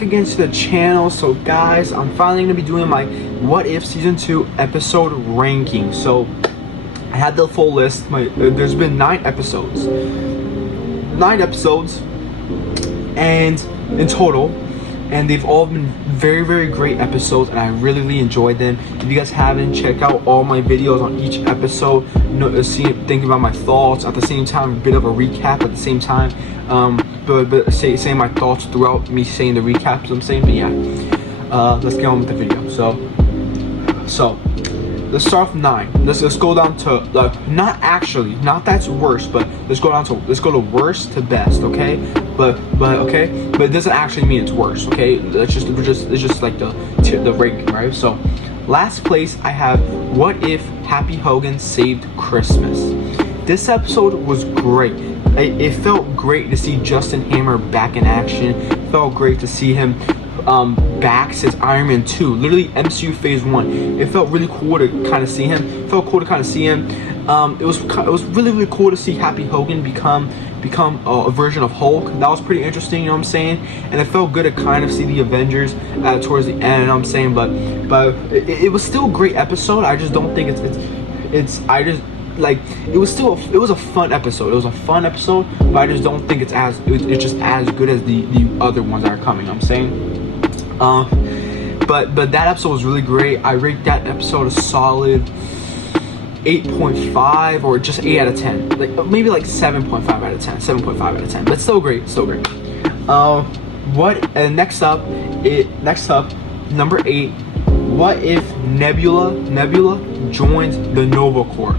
back again to the channel. So guys, I'm finally gonna be doing my What If Season 2 episode ranking. So I had the full list. There's been 9 episodes. 9 episodes and in total, and they've all been very, very great episodes, and I really, really enjoyed them. If you guys haven't, check out all my videos on each episode, think about my thoughts at the same time, a bit of a recap at the same time, but saying my thoughts throughout me saying the recaps I'm saying. But yeah, let's get on with the video. So let's start with 9. Let's go down to not that's worst, but let's go to worst to best, okay? But it doesn't actually mean it's worse, okay? It's just like the ranking, right? So last place I have What If Happy Hogan Saved Christmas. This episode was great. It felt great to see Justin Hammer back in action. It felt great to see him back since Iron Man 2, literally MCU Phase 1. It felt really cool to kind of see him. It was really, really cool to see Happy Hogan become a version of Hulk. That was pretty interesting, you know what I'm saying? And it felt good to kind of see the Avengers towards the end, you know what I'm saying? But it was still a great episode. I just don't think it was a fun episode. It was a fun episode, but I just don't think it's just as good as the other ones that are coming, you know what I'm saying? But that episode was really great. I rate that episode a solid 8.5 or just 8 out of 10. Maybe 7.5 out of 10. 7.5 out of 10. But still great. Next up, number 8. What if Nebula joined the Nova Corps?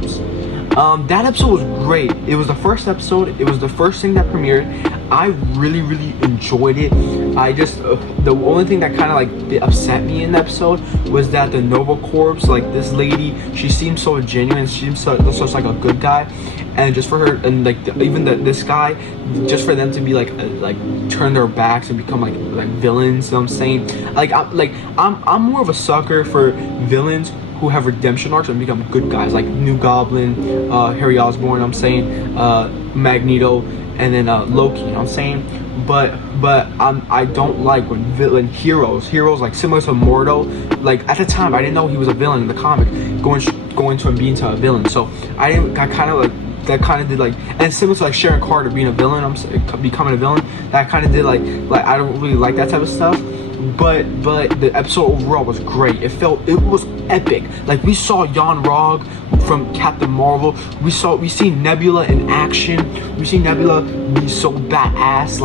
That episode was great. It was the first episode. It was the first thing that premiered. I really, really enjoyed it. The only thing that kind of upset me in the episode was that the Nova Corps, this lady, she seemed so genuine. She seems such like a good guy, and just for her and this guy, just for them to be turn their backs and become like villains. You know what I'm saying? I'm more of a sucker for villains who have redemption arcs and become good guys, like New Goblin, Harry Osborn, you know what I'm saying, Magneto, and then Loki, you know what I'm saying? But I don't like when heroes similar to Mordo, at the time I didn't know he was a villain in the comic, going to and being to a villain. So that kind of did and similar to Sharon Carter being a villain, becoming a villain. That kind of did I don't really like that type of stuff. But the episode overall was great. It was epic. We saw Jan Rog from Captain Marvel. We seen Nebula in action. We seen Nebula be so badass.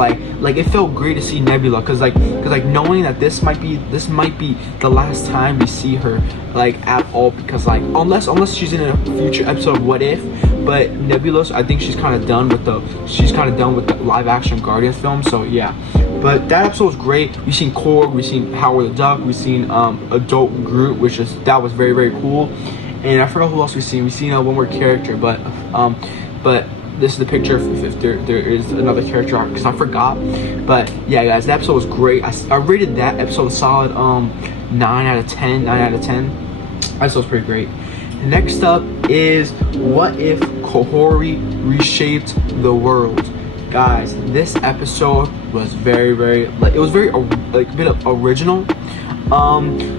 It felt great to see Nebula, cause knowing that this might be the last time we see her at all, because unless she's in a future episode of What If. But Nebula, I think she's kind of done with the live action Guardians film. So yeah. But that episode was great. We seen Korg, we seen Howard the Duck, we seen Adult Groot, that was very, very cool. And I forgot who else we seen. We seen one more character, but this is the picture if there is another character because I forgot. But yeah, guys, that episode was great. I rated that episode a solid 9 out of 10. 9 out of 10. That episode was pretty great. Next up is What If Kori Reshaped the World. Guys, this episode was very, very a bit of original.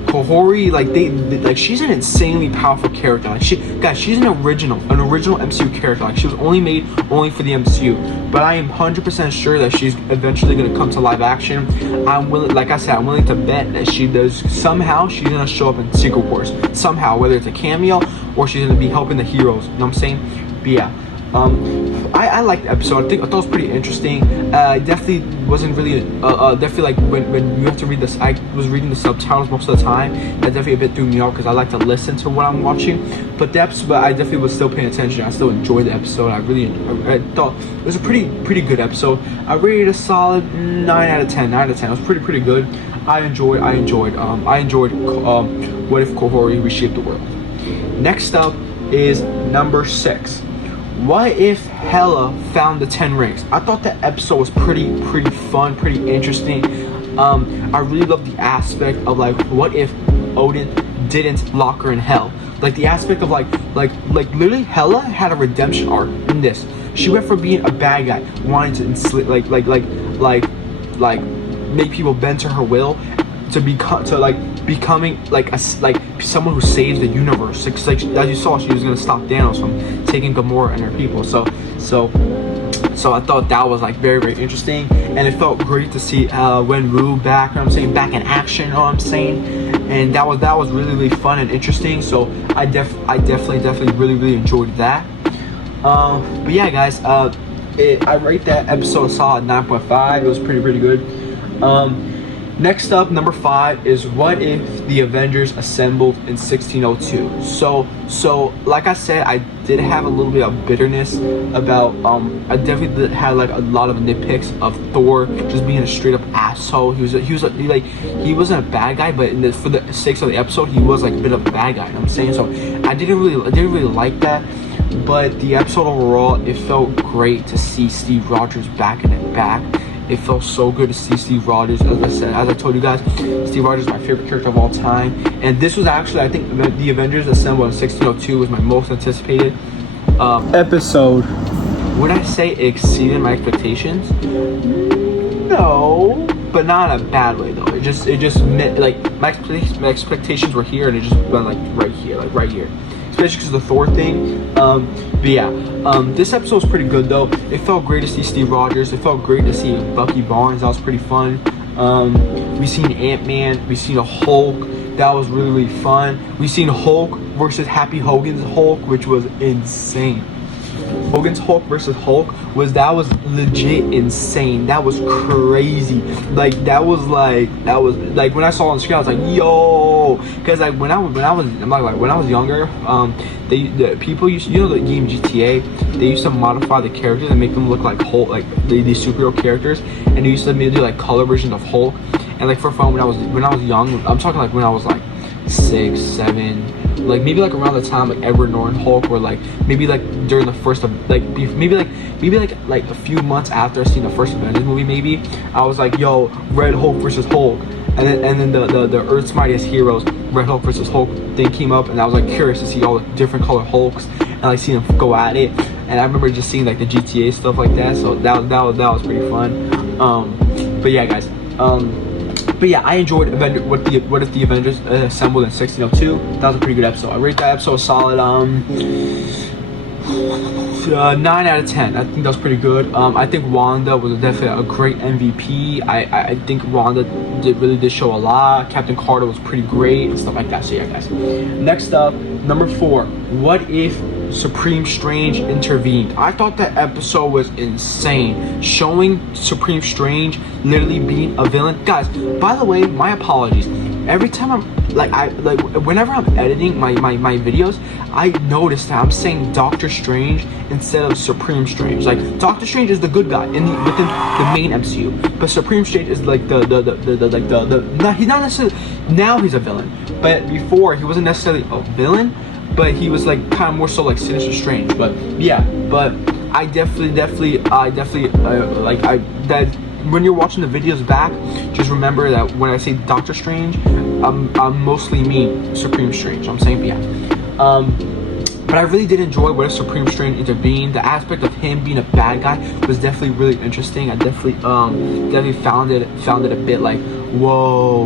Kori, she's an insanely powerful character. She's an original MCU character. She was only made for the MCU. But I am 100% sure that she's eventually gonna come to live action. I'm willing to bet that she's gonna show up in Secret Wars somehow, whether it's a cameo or she's gonna be helping the heroes. You know what I'm saying? But yeah. I liked the episode. I thought it was pretty interesting. Definitely wasn't really definitely when you have to read this. I was reading the subtitles most of the time. That definitely a bit threw me off because I like to listen to what I'm watching. But I definitely was still paying attention. I still enjoyed the episode. I thought it was a pretty good episode. I rated a solid 9 out of 10. 9 out of 10. It was pretty good. I enjoyed What If Kori Reshaped the World. Next up is number 6. What if Hela found the 10 rings? I thought that episode was pretty fun, pretty interesting. I really love the aspect of what if Odin didn't lock her in hell. The aspect of literally Hela had a redemption arc in this. She went from being a bad guy, wanting to enslave, make people bend to her will to becoming like someone who saves the universe. Like as you saw, she was gonna stop Thanos from taking Gamora and her people. So I thought that was like very, very interesting, and it felt great to see Wenwu back. You know what I'm saying, back in action. You know what I'm saying, and that was really, really fun and interesting. So I definitely really enjoyed that. But yeah, guys, I rate that episode a solid 9.5. It was pretty good. Next up, number 5 is what if the Avengers assembled in 1602? So like I said, I did have a little bit of bitterness about I definitely had like a lot of nitpicks of Thor just being a straight up asshole. He wasn't a bad guy, but for the sakes of the episode, he was like a bit of a bad guy. You know what I'm saying? So I didn't really like that. But the episode overall, it felt great to see Steve Rogers back. It felt so good to see Steve Rogers. As I told you guys, Steve Rogers is my favorite character of all time. And this was actually, I think, the Avengers Assemble in 1602 was my most anticipated episode. Would I say it exceeded my expectations? No, but not in a bad way though. It just meant like my expectations were here, and it just went like right here, especially because of the Thor thing. But yeah, this episode was pretty good though. It felt great to see Steve Rogers. It felt great to see Bucky Barnes. That was pretty fun. We seen Ant-Man. We seen a Hulk. That was really fun. We seen Hulk versus Happy Hogan's Hulk, which was insane. Hogan's Hulk versus Hulk was legit insane. That was crazy. Like that was like when I saw it on the screen, I was like, yo, because like when I was younger, the people used, you know, the game GTA, they used to modify the characters and make them look like Hulk, like these superhero characters, and they used to do like color versions of Hulk. And like for fun, when I was young, I'm talking like when I was like 6, 7. Like maybe like around the time like Edward Norton Hulk, or like maybe like during the first of like maybe like a few months after I seen the first Avengers movie, maybe I was like, yo, Red Hulk versus Hulk, and then the Earth's Mightiest Heroes Red Hulk versus Hulk thing came up, and I was like curious to see all the different color Hulks and like see them go at it. And I remember just seeing like the GTA stuff like that, so that was pretty fun. But yeah, guys. But yeah, I enjoyed what if the Avengers assembled in 1602. That was a pretty good episode. I rate that episode a solid 9 out of 10. I think that was pretty good. I think Wanda was definitely a great MVP. I think Wanda really did show a lot. Captain Carter was pretty great and stuff like that. So yeah, guys. Next up, number 4. What if Supreme Strange intervened? I thought that episode was insane, showing Supreme Strange literally being a villain. Guys, by the way, my apologies. Every time whenever I'm editing my videos, I notice that I'm saying Doctor Strange instead of Supreme Strange. Like Doctor Strange is the good guy within the main MCU, but Supreme Strange is like he's not necessarily, now he's a villain, but before he wasn't necessarily a villain, but he was like kind of more so like Sinister Strange. But yeah, but I definitely that when you're watching the videos back, just remember that when I say Doctor Strange, I'm mostly mean Supreme Strange. I'm saying, but yeah. But I really did enjoy what if Supreme Strange intervened. The aspect of him being a bad guy was definitely really interesting. I definitely found it a bit like, whoa,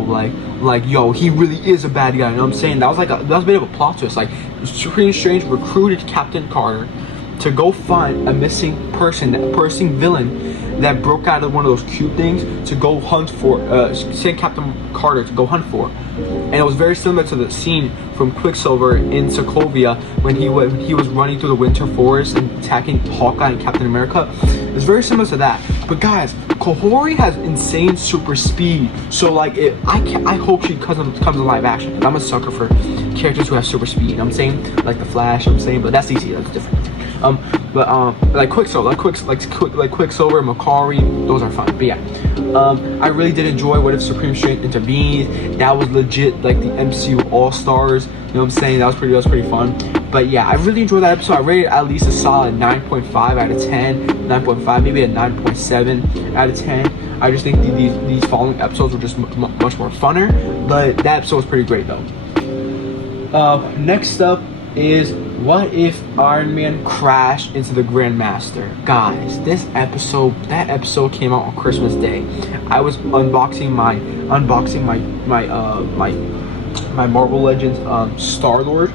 like yo, he really is a bad guy. You know what I'm saying? That was a bit of a plot twist. Like Supreme Strange recruited Captain Carter to go find a missing villain that broke out of one of those cube things to go hunt for, send Captain Carter to go hunt for. And it was very similar to the scene from Quicksilver in Sokovia when he was running through the winter forest and attacking Hawkeye and Captain America. It's very similar to that. But guys, Kori has insane super speed. So like, I hope she comes in live action. And I'm a sucker for characters who have super speed. I'm saying like the Flash. I'm saying, but that's easy. That's different. Like Quicksilver, like Quicksilver, Kori, those are fun. But yeah, I really did enjoy what if Supreme Strange intervened. That was legit like the MCU All Stars. You know what I'm saying? That was pretty fun. But yeah, I really enjoyed that episode. I rated at least a solid 9.5 out of 10, 9.5, maybe a 9.7 out of 10. I just think these following episodes were just much more funner. But that episode was pretty great though. Next up is What if Iron Man crashed into the Grandmaster? Guys, that episode came out on Christmas Day. I was unboxing my Marvel Legends Star-Lord,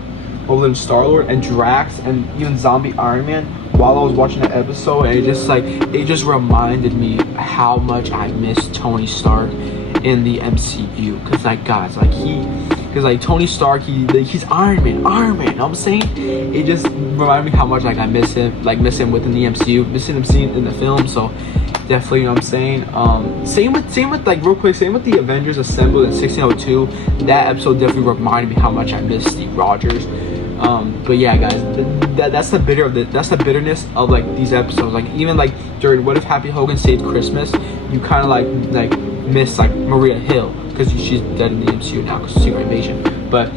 and Drax, and even Zombie Iron Man while I was watching that episode, and it just reminded me how much I miss Tony Stark in the MCU. Cause like guys, like Tony Stark, he's Iron Man. You know what I'm saying? It just reminded me how much I miss him within the MCU, missing him seen in the film. So definitely, you know what I'm saying? Same with like real quick, same with the Avengers Assemble in 1602. That episode definitely reminded me how much I miss Steve Rogers. But yeah, guys, that's the bitterness of like these episodes. Like even like during What If Happy Hogan Saved Christmas, you kind of like miss like Maria Hill because she's dead in the MCU now because of Secret Invasion. But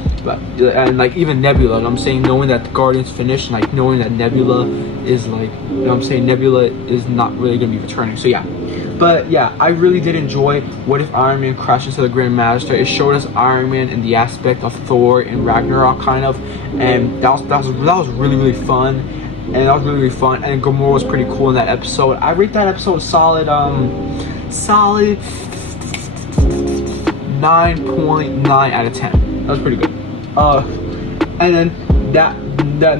and like even Nebula, you know what I'm saying, knowing that the Guardians finished, like knowing that Nebula is like, you know what I'm saying, Nebula is not really gonna be returning. So yeah. But yeah, I really did enjoy What If Iron Man crashed into the Grandmaster. It showed us Iron Man in the aspect of Thor and Ragnarok kind of, and that was really fun, and And Gamora was pretty cool in that episode. I rate that episode solid 9.9 out of 10. That was pretty good. And then that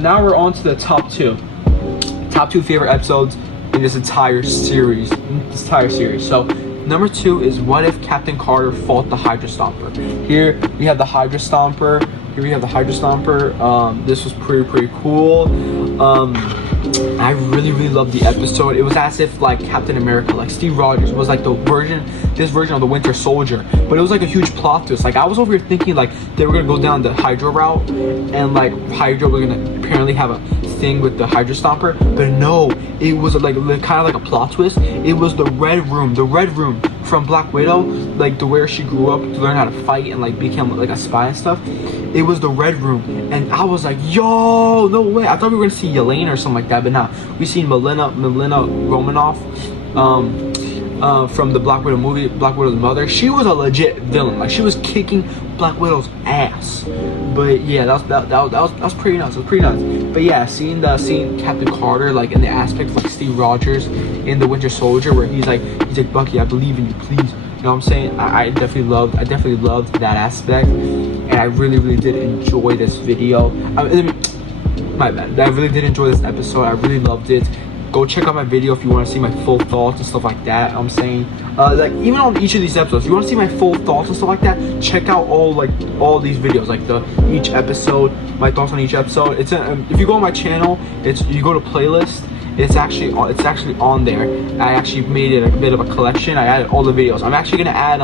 now we're on to the top two favorite episodes in this entire series. So number 2 is What If Captain Carter fought the Hydra Stomper. Here we have the Hydra Stomper. This was pretty cool. I really loved the episode. It was as if like Captain America, like Steve Rogers, was like this version of the Winter Soldier, but it was like a huge plot twist. Like I was over here thinking like they were gonna go down the Hydra route, and like Hydra were gonna apparently have a thing with the Hydra Stomper, but no, it was like kind of like a plot twist. It was the Red Room from Black Widow, like the where she grew up to learn how to fight and like become like a spy and stuff. It was the Red Room, and I was like, yo, no way. I thought we were gonna see Yelena or something like that, but nah, we seen Milena Romanoff from the Black Widow movie, Black Widow's mother. She was a legit villain. Like she was kicking Black Widow's ass. But yeah, that was pretty nuts. It was pretty nuts. But yeah, seeing Captain Carter like in the aspect of like Steve Rogers in the Winter Soldier, where he's like Bucky, I believe in you, please. You know what I'm saying? I definitely loved that aspect, and I really did enjoy this video. My bad. I really did enjoy this episode. I really loved it. Go check out my video if you want to see my full thoughts and stuff like that. I'm saying, like even on each of these episodes, if you want to see my full thoughts and stuff like that, check out all these videos, like each episode, my thoughts on each episode. It's if you go on my channel, you go to playlist. It's actually on there. I actually made it a bit of a collection. I added all the videos. I'm actually gonna add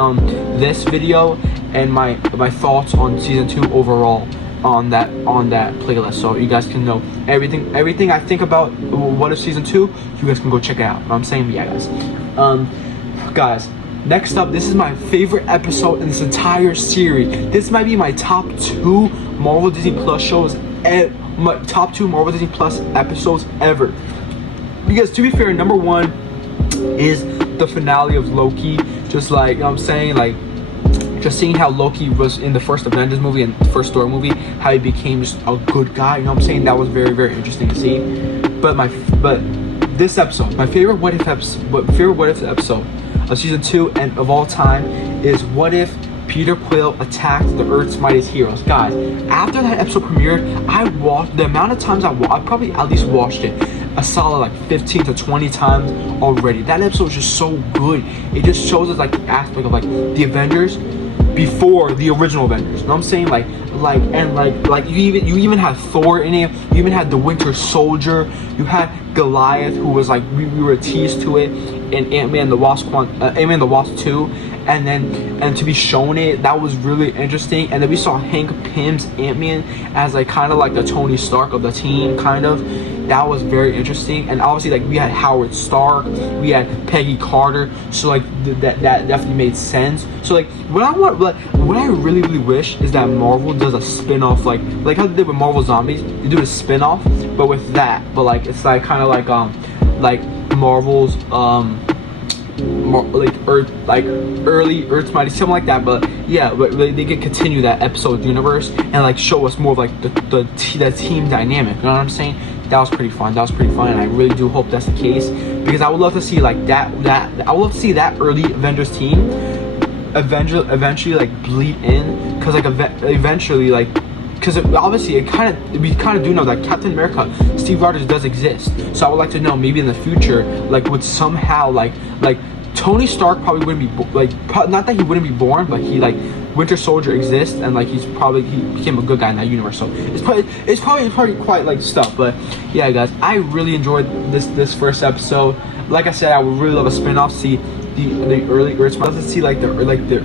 this video and my thoughts on season 2 overall on that playlist, so you guys can know everything I think about What If season 2. You guys can go check it out. You know what I'm saying? Yeah, guys, next up, this is my favorite episode in this entire series. This might be my top 2 Marvel Disney Plus shows, my top 2 Marvel Disney Plus episodes ever. Because to be fair, number 1 is the finale of Loki. Just like, you know what I'm saying, like just seeing how Loki was in the first Avengers movie and the first Thor movie, how he became just a good guy, you know what I'm saying? That was very interesting to see. But this episode, my favorite What If episode of season 2 and of all time is What If Peter Quill attacked the Earth's Mightiest Heroes. Guys, after that episode premiered, I watched the amount of times I probably at least watched it a solid like 15 to 20 times already. That episode was just so good. It just shows us like the aspect of like the Avengers before the original Avengers. You know what I'm saying? Like you even had Thor in it. You even had the Winter Soldier. You had Goliath, who was like we were teased to it in Ant-Man the Wasp 2. And to be shown it, that was really interesting. And then we saw Hank Pym's Ant-Man as like kind of like the Tony Stark of the team, kind of. That was very interesting. And obviously, like we had Howard Stark, we had Peggy Carter, so like that definitely made sense. So like what I really wish is that Marvel does a spin-off, like how they did with Marvel Zombies. They do a spin-off, but with that, but like it's like kind of like Marvel's early Earth's Mighty, something like that, but yeah, but they could continue that episode universe and like show us more of like the team dynamic. You know what I'm saying? That was pretty fun. That was pretty fun, and I really do hope that's the case, because I would love to see like that I would love to see that early Avengers team eventually like bleed in, because like eventually like, because obviously we kind of do know that Captain America, Steve Rogers, does exist. So I would like to know, maybe in the future, like would somehow like Tony Stark probably wouldn't be not that he wouldn't be born, but he like Winter Soldier exists, and like he became a good guy in that universe. So it's probably quite like stuff. But yeah, guys, I really enjoyed this first episode. Like I said, I would really love a spin-off, see the early Earth Smiles. Let's see like the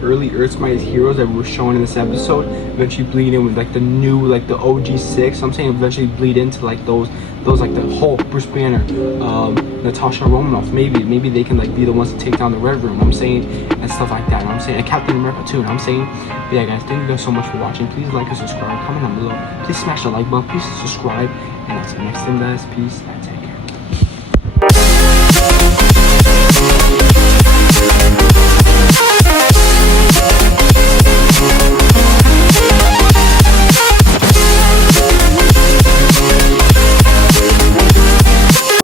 early Earth Smiles heroes that were shown in this episode eventually bleed in with like the new, like the OG6. I'm saying eventually bleed into like those like the Hulk, Bruce Banner, Natasha Romanoff. Maybe they can like be the ones to take down the Red Room. I'm saying, and stuff like that. I'm saying, and Captain America too. And I'm saying, but yeah, guys, thank you guys so much for watching. Please like and subscribe. Comment down below. Please smash the like button. Please subscribe. And until next time, guys, peace.